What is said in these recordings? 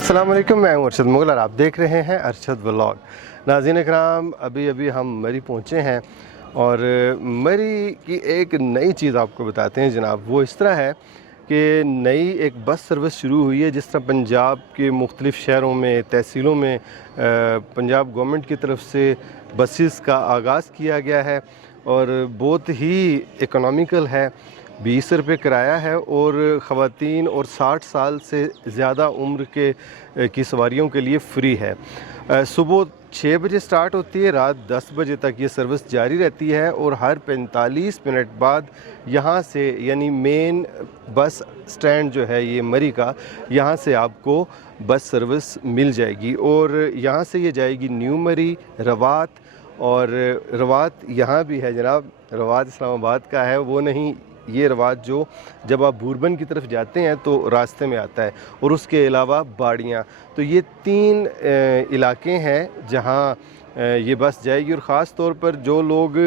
अस्सलाम वालेकुम, मैं हूं अरशद मुगल और आप देख रहे हैं अरशद व्लॉग। नाज़रीन इकराम, अभी हम मरी पहुंचे हैं और मरी की एक नई चीज़ आपको बताते हैं जनाब। वो इस तरह है कि नई एक बस सर्विस शुरू हुई है। जिस तरह पंजाब के मुख्तलिफ़ शहरों में, तहसीलों में पंजाब गवर्नमेंट की तरफ से बसेस का आगाज़ किया गया है और बहुत ही इकोनॉमिकल है। 20 रुपये किराया है और ख़वातीन और 60 साल से ज़्यादा उम्र की सवारियों के लिए फ़्री है। सुबह 6 बजे स्टार्ट होती है, रात 10 बजे तक ये सर्विस जारी रहती है और हर 45 मिनट बाद यहाँ से, यानी मेन बस स्टैंड जो है ये मरी का, यहाँ से आपको बस सर्विस मिल जाएगी और यहाँ से ये जाएगी न्यू मरी, रवात। और रवात यहाँ भी है जनाब, रवात इस्लामाबाद का है वो नहीं, ये रवात जो जब आप बूरबन की तरफ जाते हैं तो रास्ते में आता है। और उसके अलावा बाड़ियाँ, तो ये 3 इलाके हैं जहाँ ये बस जाएगी। और ख़ास तौर पर जो लोग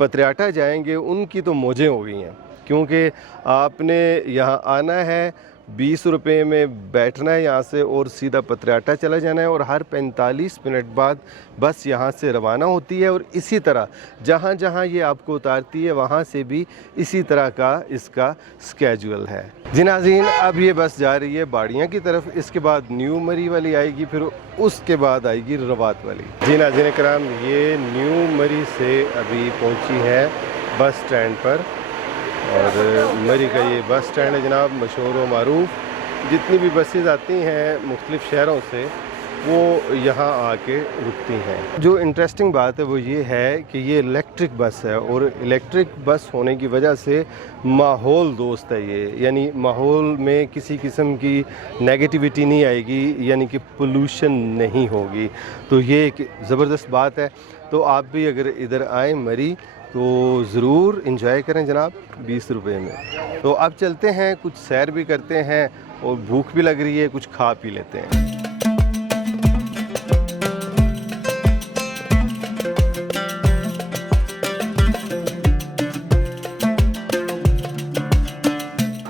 पतराटा जाएंगे उनकी तो मौजें हो गई हैं, क्योंकि आपने यहाँ आना है, 20 रुपये में बैठना है यहाँ से और सीधा पतराटा चला जाना है और हर 45 मिनट बाद बस यहाँ से रवाना होती है। और इसी तरह जहाँ जहाँ ये आपको उतारती है वहाँ से भी इसी तरह का इसका स्केजुअल है। जी नाज़रीन, अब ये बस जा रही है बाड़ियाँ की तरफ, इसके बाद न्यू मरी वाली आएगी, फिर उसके बाद आएगी रवात वाली। जी नाज़रीन कराम, ये न्यू मरी से अभी पहुँची है बस स्टैंड पर और मरी का ये बस स्टैंड है जनाब, मशहूर व मारूफ। जितनी भी बसेस आती हैं मुख्तलिफ़ शहरों से वो यहाँ आके रुकती हैं। जो इंटरेस्टिंग बात है वो ये है कि ये इलेक्ट्रिक बस है और इलेक्ट्रिक बस होने की वजह से माहौल दोस्त है ये, यानी माहौल में किसी किस्म की नेगेटिविटी नहीं आएगी, यानी कि पोल्यूशन नहीं होगी। तो ये एक ज़बरदस्त बात है। तो आप भी अगर इधर आएँ मरी तो ज़रूर इंजॉय करें जनाब 20 रुपये में। तो अब चलते हैं, कुछ सैर भी करते हैं और भूख भी लग रही है, कुछ खा पी लेते हैं।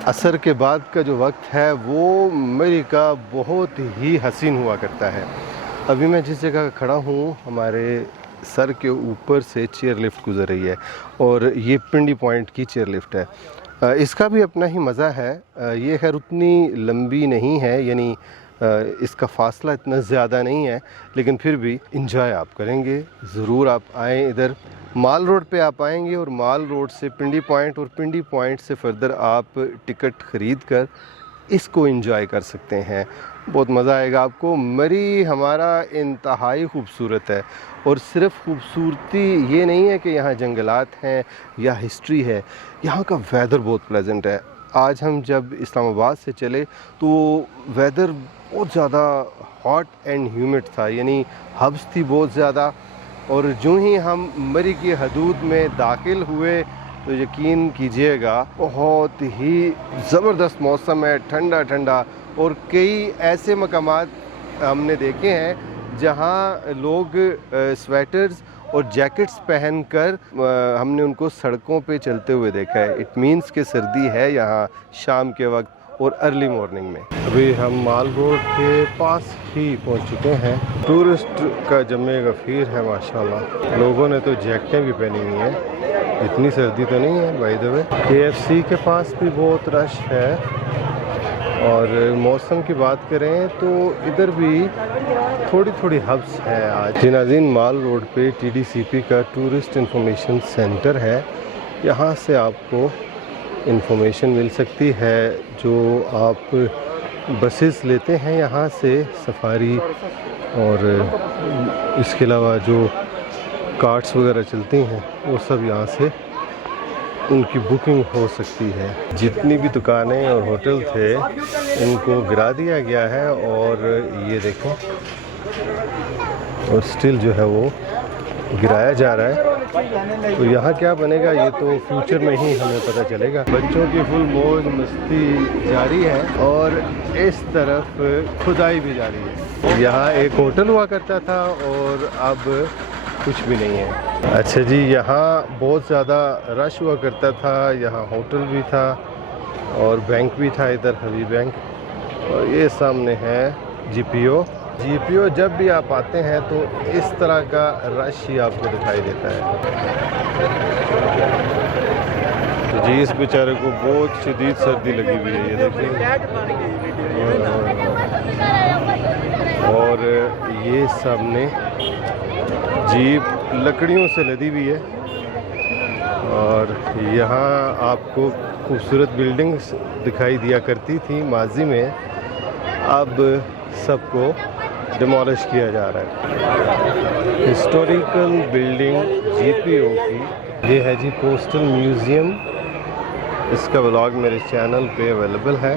असर के बाद का जो वक्त है वो मरी का बहुत ही हसीन हुआ करता है। अभी मैं जिस जगह खड़ा हूँ, हमारे सर के ऊपर से चेयर लिफ्ट गुजर रही है और ये पिंडी पॉइंट की चेयर लिफ्ट है। इसका भी अपना ही मज़ा है। ये खैर उतनी लंबी नहीं है, यानी इसका फ़ासला इतना ज़्यादा नहीं है, लेकिन फिर भी इंजॉय आप करेंगे। ज़रूर आप आएँ इधर। माल रोड पे आप आएंगे और माल रोड से पिंडी पॉइंट और पिंडी पॉइंट से फर्दर आप टिकट ख़रीद कर इसको एंजॉय कर सकते हैं। बहुत मज़ा आएगा आपको। मरी हमारा इंतहाई खूबसूरत है और सिर्फ़ खूबसूरती ये नहीं है कि यहाँ जंगलात हैं या हिस्ट्री है, यहाँ का वेदर बहुत प्लेजेंट है। आज हम जब इस्लामाबाद से चले तो वेदर बहुत ज़्यादा हॉट एंड ह्यूमिड था, यानी हब्स थी बहुत ज़्यादा। और जो ही हम मरी की हदूद में दाखिल हुए तो यकीन कीजिएगा बहुत ही ज़बरदस्त मौसम है, ठंडा ठंडा। और कई ऐसे मकामात हमने देखे हैं जहां लोग स्वेटर्स और जैकेट्स पहनकर हमने उनको सड़कों पे चलते हुए देखा है। इट मीन्स कि सर्दी है यहाँ शाम के वक्त और अर्ली मॉर्निंग में। अभी हम माल रोड के पास ही पहुँच चुके हैं। टूरिस्ट का जमे गफीर है माशाल्लाह। लोगों ने तो जैकेटें भी पहनी हुई हैं, इतनी सर्दी तो नहीं है बाय द वे। KFC के पास भी बहुत रश है। और मौसम की बात करें तो इधर भी थोड़ी थोड़ी हब्स है आज। जी नाज़रीन, माल रोड पे TDCP का टूरिस्ट इंफॉर्मेशन सेंटर है। यहाँ से आपको इंफॉर्मेशन मिल सकती है। जो आप बसेस लेते हैं यहाँ से सफारी और इसके अलावा जो कार्ट्स वगैरह चलती हैं वो सब यहाँ से उनकी बुकिंग हो सकती है। जितनी भी दुकानें और होटल थे इनको गिरा दिया गया है और ये देखें, और स्टिल जो है वो गिराया जा रहा है। तो यहाँ क्या बनेगा ये तो फ्यूचर में ही हमें पता चलेगा। बच्चों की फुल मौज मस्ती जारी है और इस तरफ खुदाई भी जारी है। यहाँ एक होटल हुआ करता था और अब कुछ भी नहीं है। अच्छा जी, यहाँ बहुत ज़्यादा रश हुआ करता था, यहाँ होटल भी था और बैंक भी था इधर, हबीब बैंक। और ये सामने है जीपीओ जब भी आप आते हैं तो इस तरह का रश ही आपको दिखाई देता है। तो जी इस बेचारे को बहुत शदीद सर्दी लगी हुई है, ये देखिए। और ये सामने जीप लकड़ियों से लदी हुई है और यहाँ आपको खूबसूरत बिल्डिंग्स दिखाई दिया करती थी माजी में, अब सबको डिमोलिश किया जा रहा है। हिस्टोरिकल बिल्डिंग जीपीओ की ये है जी पोस्टल म्यूज़ियम। इसका व्लॉग मेरे चैनल पे अवेलेबल है।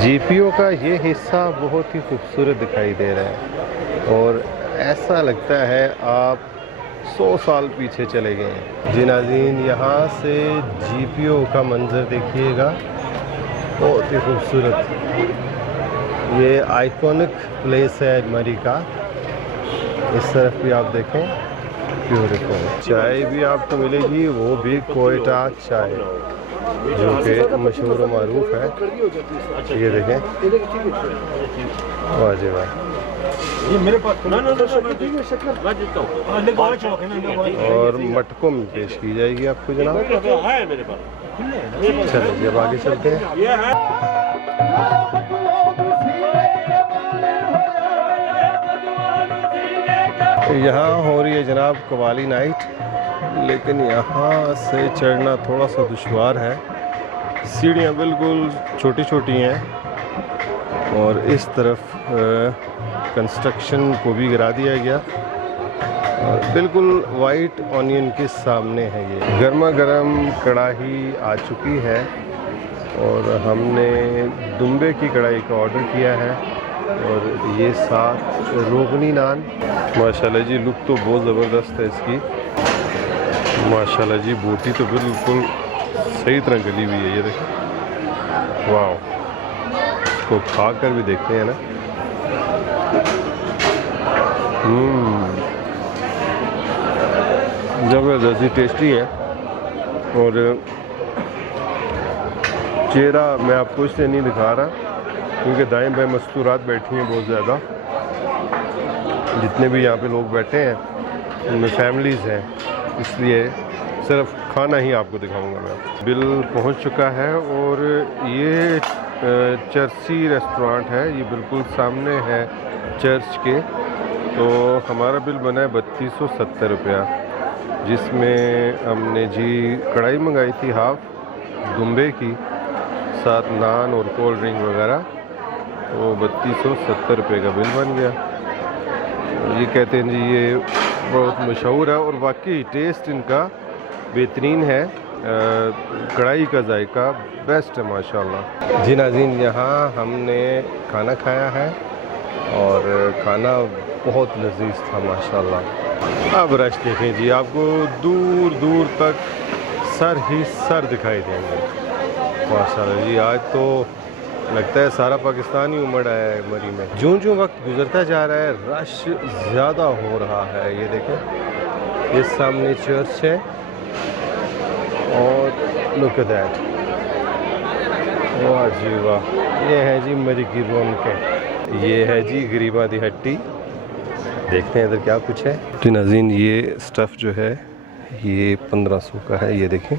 जीपीओ का ये हिस्सा बहुत ही खूबसूरत दिखाई दे रहा है और ऐसा लगता है आप 100 साल पीछे चले गए हैं। जी नाज़रीन, यहाँ से जीपीओ का मंज़र देखिएगा, बहुत ही खूबसूरत। ये आइकॉनिक प्लेस है मरी का। इस तरफ भी आप देखें, ब्यूटीफुल। चाय भी आपको मिलेगी, वो भी कोयटा चाय, जो कि मशहूर और मारूफ है। ये देखें, वाह जी वाह। और मटकों में पेश की जाएगी आपको जनाब। चलिए अब आगे चलते हैं। यहाँ हो रही है जनाब कवाली नाइट, लेकिन यहाँ से चढ़ना थोड़ा सा दुश्वार है। सीढ़ियाँ बिल्कुल छोटी छोटी हैं और इस तरफ कंस्ट्रक्शन को भी गिरा दिया गया और बिल्कुल वाइट ऑनियन के सामने है। ये गर्मा गर्म कढ़ाई आ चुकी है और हमने दुम्बे की कढ़ाई का ऑर्डर किया है और ये साथ रोगनी नान। माशाल्लाह जी, लुक तो बहुत ज़बरदस्त है इसकी। माशाल्लाह जी, बोटी तो बिल्कुल सही तरह गली हुई है, ये देखिए। वाह, इसको खा कर भी देखते हैं ना। ज़बरदस्त ही टेस्टी है। और चेहरा मैं आपको इसलिए नहीं दिखा रहा क्योंकि दाएं बाएं मस्तूरात बैठी हैं बहुत ज़्यादा। जितने भी यहाँ पे लोग बैठे हैं उनमें फैमिलीज़ हैं, इसलिए सिर्फ खाना ही आपको दिखाऊंगा मैं। बिल पहुँच चुका है और ये चर्ची रेस्टोरेंट है, ये बिल्कुल सामने है चर्च के। तो हमारा बिल बना है 3270 रुपया, जिसमें हमने जी कढ़ाई मंगाई थी हाफ दुम्बे की, साथ नान और कोल्ड ड्रिंक वगैरह। तो 3270 रुपये का बिल बन गया। ये कहते हैं जी ये बहुत मशहूर है और वाकई टेस्ट इनका बेहतरीन है। कढ़ाई का जायका बेस्ट है माशाल्लाह। जी नाज़रीन, यहाँ हमने खाना खाया है और खाना बहुत लजीज था माशाल्लाह। अब रश देखें जी, आपको दूर दूर तक सर ही सर दिखाई देंगे माशाल्लाह जी। आज तो लगता है सारा पाकिस्तान ही उमड़ आया है मरी में। जूं जूं वक्त गुजरता जा रहा है रश ज़्यादा हो रहा है। ये देखें, इस सामने चर्च है और लुक एट दैट, वाह जी वाह। ये है जी मरी की रौनकें। ये है जी गरीबा दी हट्टी। देखते हैं इधर क्या कुछ है। जी नाज़रीन, ये स्टफ़ जो है ये 1500 का है। ये देखें,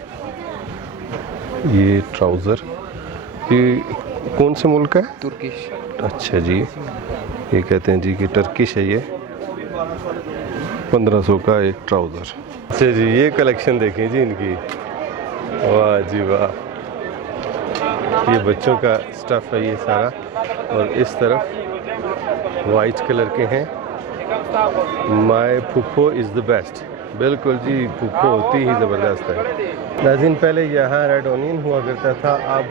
ये ट्राउज़र, ये कौन से मुल्क का है? तुर्किश। अच्छा जी, ये कहते हैं जी कि टर्किश है। ये 1500 का एक ट्राउज़र। अच्छा जी, ये कलेक्शन देखें जी इनकी, वाह जी वाह। ये बच्चों का स्टफ़ है ये सारा, और इस तरफ वाइट कलर के हैं। माय फुफो इज़ द बेस्ट। बिल्कुल जी, फुफो होती ही ज़बरदस्त है। नाज़रीन, पहले यहाँ रेड ओनियन हुआ करता था, अब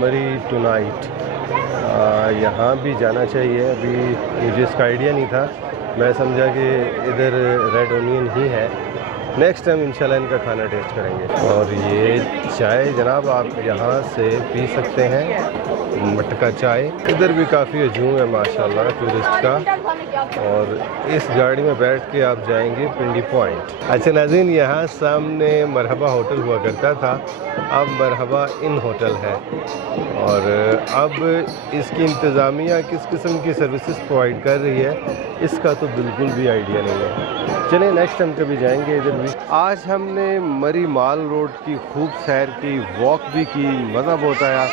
मरी टुनाइट। यहाँ भी जाना चाहिए। अभी मुझे इसका आइडिया नहीं था, मैं समझा कि इधर रेड ओनियन ही है, नेक्स्ट टाइम इंशाल्लाह इनका खाना टेस्ट करेंगे। और ये चाय जनाब आप यहाँ से पी सकते हैं, मटका चाय। इधर भी काफ़ी हजूम है माशाल्लाह टूरिस्ट का। और इस गाड़ी में बैठ के आप जाएंगे पिंडी पॉइंट। अच्छा नाज़रीन, यहाँ सामने मरहबा होटल हुआ करता था, अब मरहबा इन होटल है। और अब इसकी इंतज़ामिया किस किस्म की सर्विसेज प्रोवाइड कर रही है इसका तो बिल्कुल भी आइडिया नहीं है। चलिए नेक्स्ट टाइम कभी जाएंगे इधर भी। आज हमने मरी माल रोड की खूब सैर की, वॉक भी की, मज़ा बहुत आया।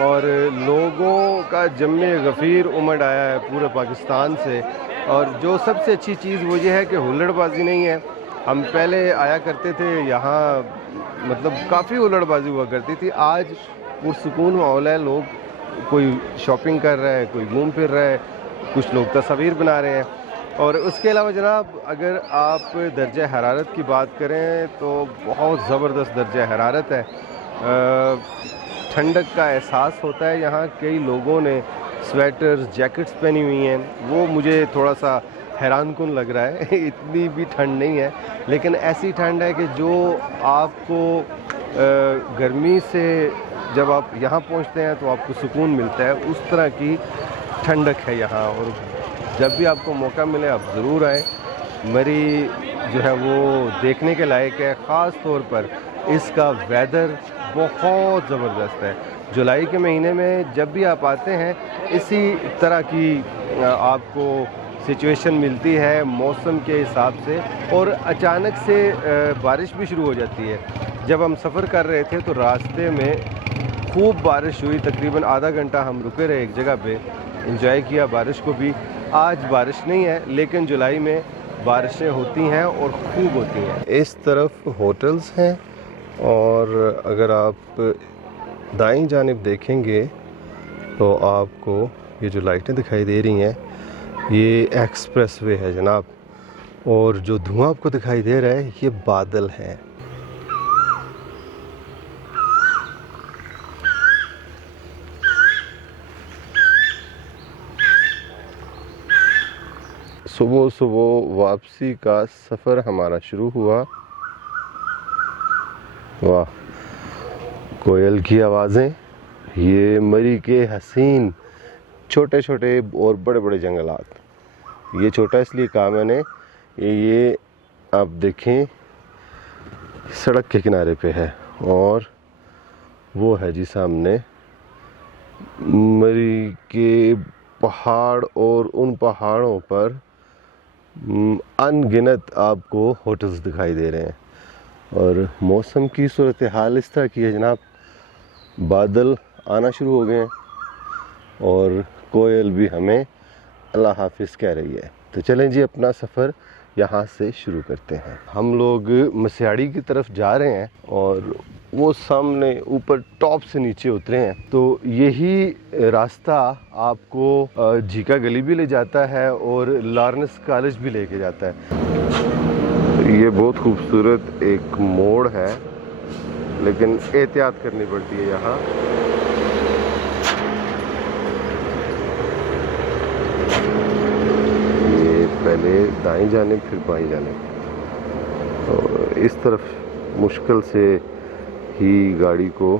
और लोगों का जम्मे गफ़ीर उमड़ आया है पूरे पाकिस्तान से। और जो सबसे अच्छी चीज़ वो ये है कि हुल्लड़बाजी नहीं है। हम पहले आया करते थे यहाँ, मतलब काफ़ी हुल्लड़बाजी हुआ करती थी। आज पुरसुकून माहौल है, लोग कोई शॉपिंग कर रहा है, कोई घूम फिर रहा है, कुछ लोग तस्वीर बना रहे हैं। और उसके अलावा जनाब अगर आप दर्जा हरारत की बात करें तो बहुत ज़बरदस्त दर्जा हरारत है। ठंडक का एहसास होता है यहाँ। कई लोगों ने स्वेटर्स, जैकेट्स पहनी हुई हैं, वो मुझे थोड़ा सा हैरान कुन लग रहा है। इतनी भी ठंड नहीं है, लेकिन ऐसी ठंड है कि जो आपको गर्मी से जब आप यहाँ पहुँचते हैं तो आपको सुकून मिलता है, उस तरह की ठंडक है यहाँ। और जब भी आपको मौका मिले आप ज़रूर आएँ। मरी जो है वो देखने के लायक है, ख़ास तौर पर इसका वेदर बहुत ज़बरदस्त है। जुलाई के महीने में जब भी आप आते हैं इसी तरह की आपको सिचुएशन मिलती है मौसम के हिसाब से। और अचानक से बारिश भी शुरू हो जाती है। जब हम सफ़र कर रहे थे तो रास्ते में खूब बारिश हुई, तकरीबन आधा घंटा हम रुके रहे एक जगह पे, एंजॉय किया बारिश को भी। आज बारिश नहीं है, लेकिन जुलाई में बारिशें होती हैं और खूब होती हैं। इस तरफ होटल्स हैं और अगर आप दाईं जानिब देखेंगे तो आपको ये जो लाइटें दिखाई दे रही हैं ये एक्सप्रेस वे है जनाब। और जो धुआं आपको दिखाई दे रहा है ये बादल हैं। सुबह सुबह वापसी का सफ़र हमारा शुरू हुआ। वाह, कोयल की आवाज़ें, ये मरी के हसीन छोटे छोटे और बड़े बड़े जंगलात। ये छोटा इसलिए कहा मैंने, ये आप देखें सड़क के किनारे पे है और वो है जी सामने मरी के पहाड़। और उन पहाड़ों पर अनगिनत आपको होटल्स दिखाई दे रहे हैं। और मौसम की सूरत हाल इस तरह की है जनाब, बादल आना शुरू हो गए हैं और कोयल भी हमें अल्लाह हाफिज़ कह रही है। तो चलें जी अपना सफ़र यहाँ से शुरू करते हैं। हम लोग मसियाड़ी की तरफ जा रहे हैं और वो सामने ऊपर टॉप से नीचे उतरे हैं। तो यही रास्ता आपको झीका गली भी ले जाता है और लॉरेंस कॉलेज भी लेके जाता है। ये बहुत खूबसूरत एक मोड़ है, लेकिन एहतियात करनी पड़ती है यहाँ। ये पहले दाईं जाने फिर बाईं जाने, तो इस तरफ मुश्किल से ही गाड़ी को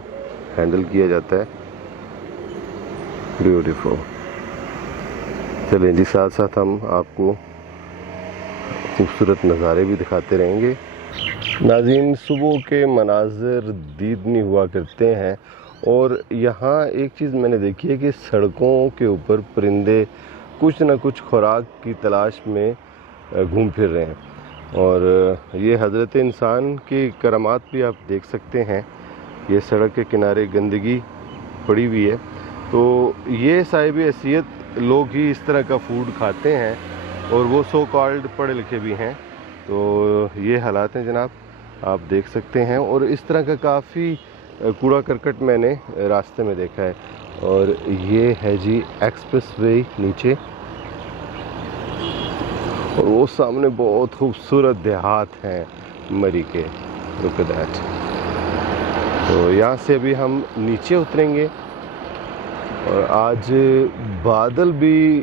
हैंडल किया जाता है। ब्यूटीफुल। चलें जी, साथ साथ हम आपको खूबसूरत नज़ारे भी दिखाते रहेंगे। नाज़रीन, सुबह के मनाज़र दीदनी हुआ करते हैं और यहाँ एक चीज़ मैंने देखी है कि सड़कों के ऊपर परिंदे कुछ ना कुछ खुराक की तलाश में घूम फिर रहे हैं। और ये हज़रत इंसान की करामात भी आप देख सकते हैं। ये सड़क के किनारे गंदगी पड़ी हुई है, तो ये साहिब हैसियत लोग ही इस तरह का फूड खाते हैं और वो सो कॉल्ड पढ़े लिखे भी हैं। तो ये हालात हैं जनाब, आप देख सकते हैं। और इस तरह का काफ़ी कूड़ा करकट मैंने रास्ते में देखा है। और ये है जी एक्सप्रेस वे नीचे, और वो सामने बहुत खूबसूरत देहात हैं मरी के। Look at that. तो यहाँ से अभी हम नीचे उतरेंगे और आज बादल भी,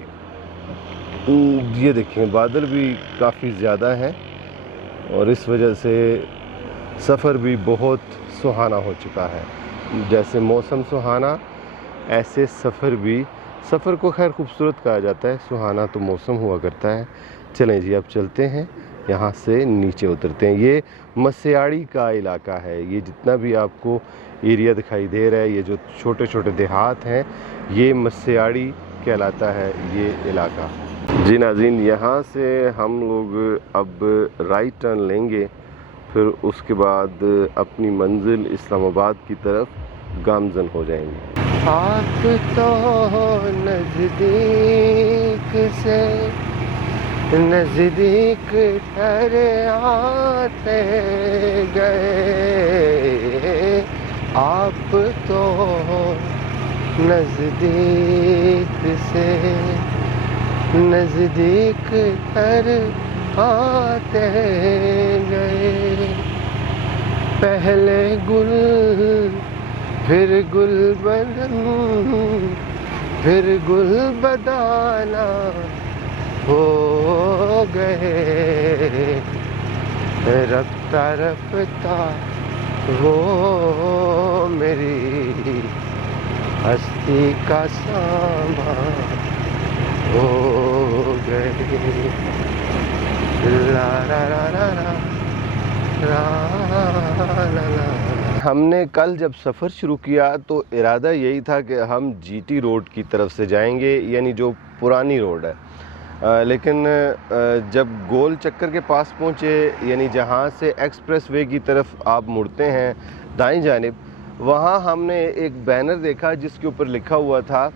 ये देखें बादल भी काफ़ी ज़्यादा हैं और इस वजह से सफ़र भी बहुत सुहाना हो चुका है। जैसे मौसम सुहाना, ऐसे सफ़र को खैर खूबसूरत कहा जाता है, सुहाना तो मौसम हुआ करता है। चलें जी, अब चलते हैं, यहाँ से नीचे उतरते हैं। ये मस्याड़ी का इलाका है। ये जितना भी आपको एरिया दिखाई दे रहा है, ये जो छोटे छोटे देहात हैं, ये मस्याड़ी कहलाता है ये इलाका। जी नाज़रीन, यहाँ से हम लोग अब राइट टर्न लेंगे, फिर उसके बाद अपनी मंजिल इस्लामाबाद की तरफ गामज़न हो जाएंगे। आप तो नज़दीक से नज़दीक ठहरे आते गए, आप तो नज़दीक से नज़दीक ठहरे आते गए। पहले गुल फिर गुल बदन फिर गुल बदाना हो गए, रफ्ता रफ्ता वो मेरी हस्ती का सामान हो गए। ला ला ला ला ला ला ला। हमने कल जब सफ़र शुरू किया तो इरादा यही था कि हम जीटी रोड की तरफ से जाएंगे, यानी जो पुरानी रोड है। लेकिन जब गोल चक्कर के पास पहुँचे, यानी जहाँ से एक्सप्रेस वे की तरफ आप मुड़ते हैं दाईं जानिब, वहाँ हमने एक बैनर देखा जिसके ऊपर लिखा हुआ था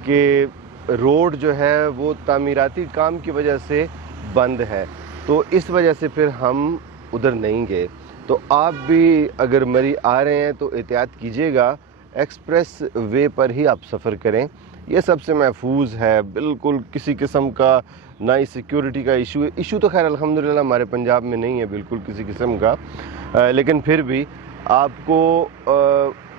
कि रोड जो है वो तामीराती काम की वजह से बंद है। तो इस वजह से फिर हम उधर नहीं गए। तो आप भी अगर मरी आ रहे हैं तो एहतियात कीजिएगा, एक्सप्रेस वे पर ही आप सफ़र करें। ये सबसे महफूज है, बिल्कुल किसी किस्म का ना ही सिक्योरिटी का इशू तो खैर अल्हम्दुलिल्लाह हमारे पंजाब में नहीं है बिल्कुल किसी किस्म का, लेकिन फिर भी आपको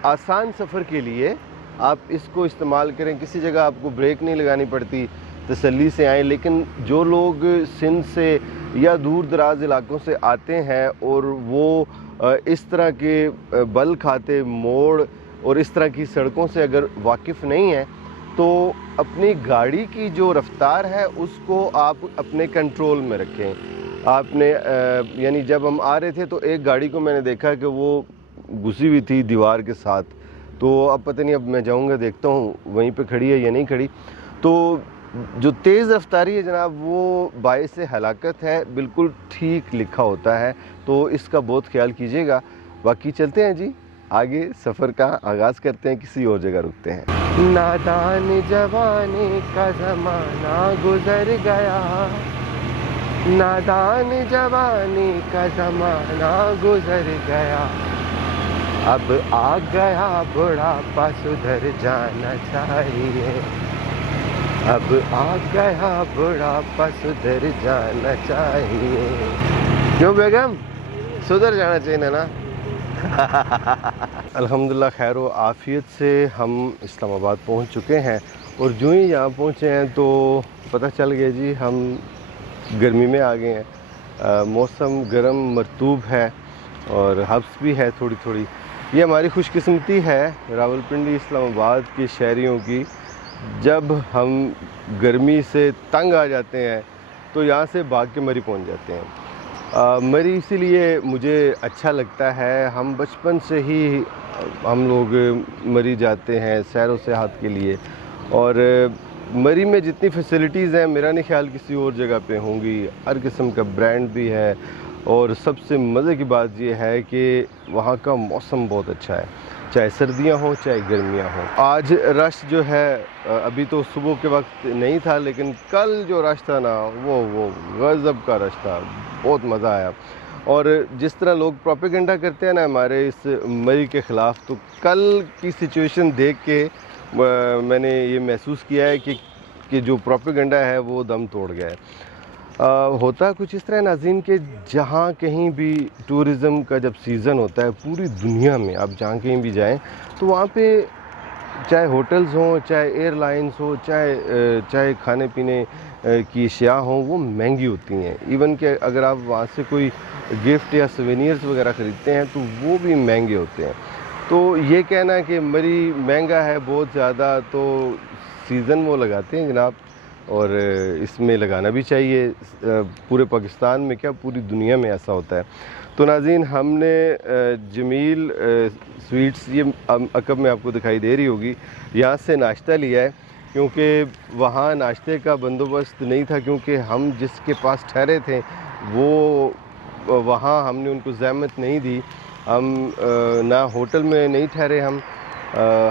आसान सफ़र के लिए आप इसको इस्तेमाल करें। किसी जगह आपको ब्रेक नहीं लगानी पड़ती, तसल्ली से आएँ। लेकिन जो लोग सिंध से या दूर दराज इलाकों से आते हैं और वो इस तरह के बल खाते मोड़ और इस तरह की सड़कों से अगर वाकिफ़ नहीं हैं, तो अपनी गाड़ी की जो रफ्तार है उसको आप अपने कंट्रोल में रखें। आपने यानी जब हम आ रहे थे तो एक गाड़ी को मैंने देखा कि वो घुसी हुई थी दीवार के साथ, तो अब पता नहीं, अब मैं जाऊंगा देखता हूँ वहीं पे खड़ी है या नहीं खड़ी। तो जो तेज़ रफ्तारी है जनाब, वो बाइस से हलाकत है, बिल्कुल ठीक लिखा होता है, तो इसका बहुत ख्याल कीजिएगा। बाकी चलते हैं जी आगे, सफ़र का आगाज़ करते हैं, किसी और जगह रुकते हैं। नादान जवानी का ज़माना गुज़र गया, नादान जवानी का ज़माना गुज़र गया, अब आ गया बुढ़ापा सुधर जाना चाहिए, अब आ गया बुढ़ापा सुधर जाना चाहिए। क्यों बेगम, सुधर जाना चाहिए ना। अल्हम्दुलिल्लाह खैर व आफ़ियत से हम इस्लामाबाद पहुंच चुके हैं, और जो ही यहाँ पहुँचे हैं तो पता चल गया जी हम गर्मी में आ गए हैं। मौसम गर्म मरतूब है और हब्स भी है थोड़ी थोड़ी। ये हमारी खुशकिस्मती है रावलपिंडी इस्लामाबाद के शहरियों की, जब हम गर्मी से तंग आ जाते हैं तो यहाँ से भाग के मरी पहुँच जाते हैं। मरी इसीलिए मुझे अच्छा लगता है, हम बचपन से ही हम लोग मरी जाते हैं सैर व सियाहत के लिए, और मरी में जितनी फैसिलिटीज़ हैं मेरा नहीं ख्याल किसी और जगह पे होंगी। हर किस्म का ब्रांड भी है, और सबसे मज़े की बात यह है कि वहाँ का मौसम बहुत अच्छा है, चाहे सर्दियाँ हों चाहे गर्मियाँ हों। आज रश जो है, अभी तो सुबह के वक्त नहीं था, लेकिन कल जो रश था ना, वो गज़ब का रश था, बहुत मज़ा आया। और जिस तरह लोग प्रोपेगेंडा करते हैं ना हमारे इस मरी के ख़िलाफ़, तो कल की सिचुएशन देख के मैंने ये महसूस किया है कि जो प्रोपेगेंडा है वो दम तोड़ गया है। होता कुछ इस तरह नाज़रीन के जहाँ कहीं भी टूरिज़म का जब सीज़न होता है पूरी दुनिया में, आप जहाँ कहीं भी जाएं तो वहाँ पे चाहे होटल्स हों, चाहे एयरलाइंस हो, चाहे खाने पीने की अशिया हों, वो महंगी होती हैं। इवन कि अगर आप वहाँ से कोई गिफ्ट या सोवेनियर्स वगैरह ख़रीदते हैं तो वो भी महंगे होते हैं। तो ये कहना कि मरी महंगा है बहुत ज़्यादा, तो सीज़न वो लगाते हैं जनाब, और इसमें लगाना भी चाहिए। पूरे पाकिस्तान में क्या, पूरी दुनिया में ऐसा होता है। तो नाज़रीन, हमने जमील स्वीट्स, ये अकब में आपको दिखाई दे रही होगी, यहाँ से नाश्ता लिया है, क्योंकि वहाँ नाश्ते का बंदोबस्त नहीं था, क्योंकि हम जिसके पास ठहरे थे वो वहाँ हमने उनको ज़हमत नहीं दी। हम ना होटल में नहीं ठहरे, हम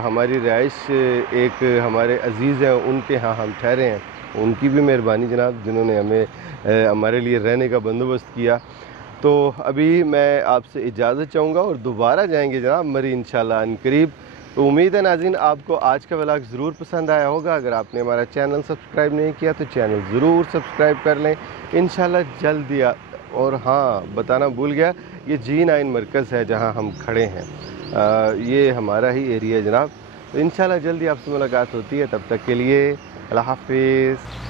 हमारी रिहाइश एक हमारे अज़ीज़ हैं उनके यहाँ हम ठहरे हैं। उनकी भी मेहरबानी जनाब, जिन्होंने हमें हमारे लिए रहने का बंदोबस्त किया। तो अभी मैं आपसे इजाज़त चाहूँगा और दोबारा जाएंगे जनाब मरी इंशाल्लाह अनकरीब। तो उम्मीद है नाज़रीन आपको आज का व्लॉग ज़रूर पसंद आया होगा। अगर आपने हमारा चैनल सब्सक्राइब नहीं किया तो चैनल ज़रूर सब्सक्राइब कर लें इंशाल्लाह जल्दी। और हाँ, बताना भूल गया, ये G9 मरकज़ है जहाँ हम खड़े हैं, ये हमारा ही एरिया है जनाब। तो इंशाल्लाह जल्दी आपसे मुलाकात होती है, तब तक के लिए अल्लाह हाफ़िज़।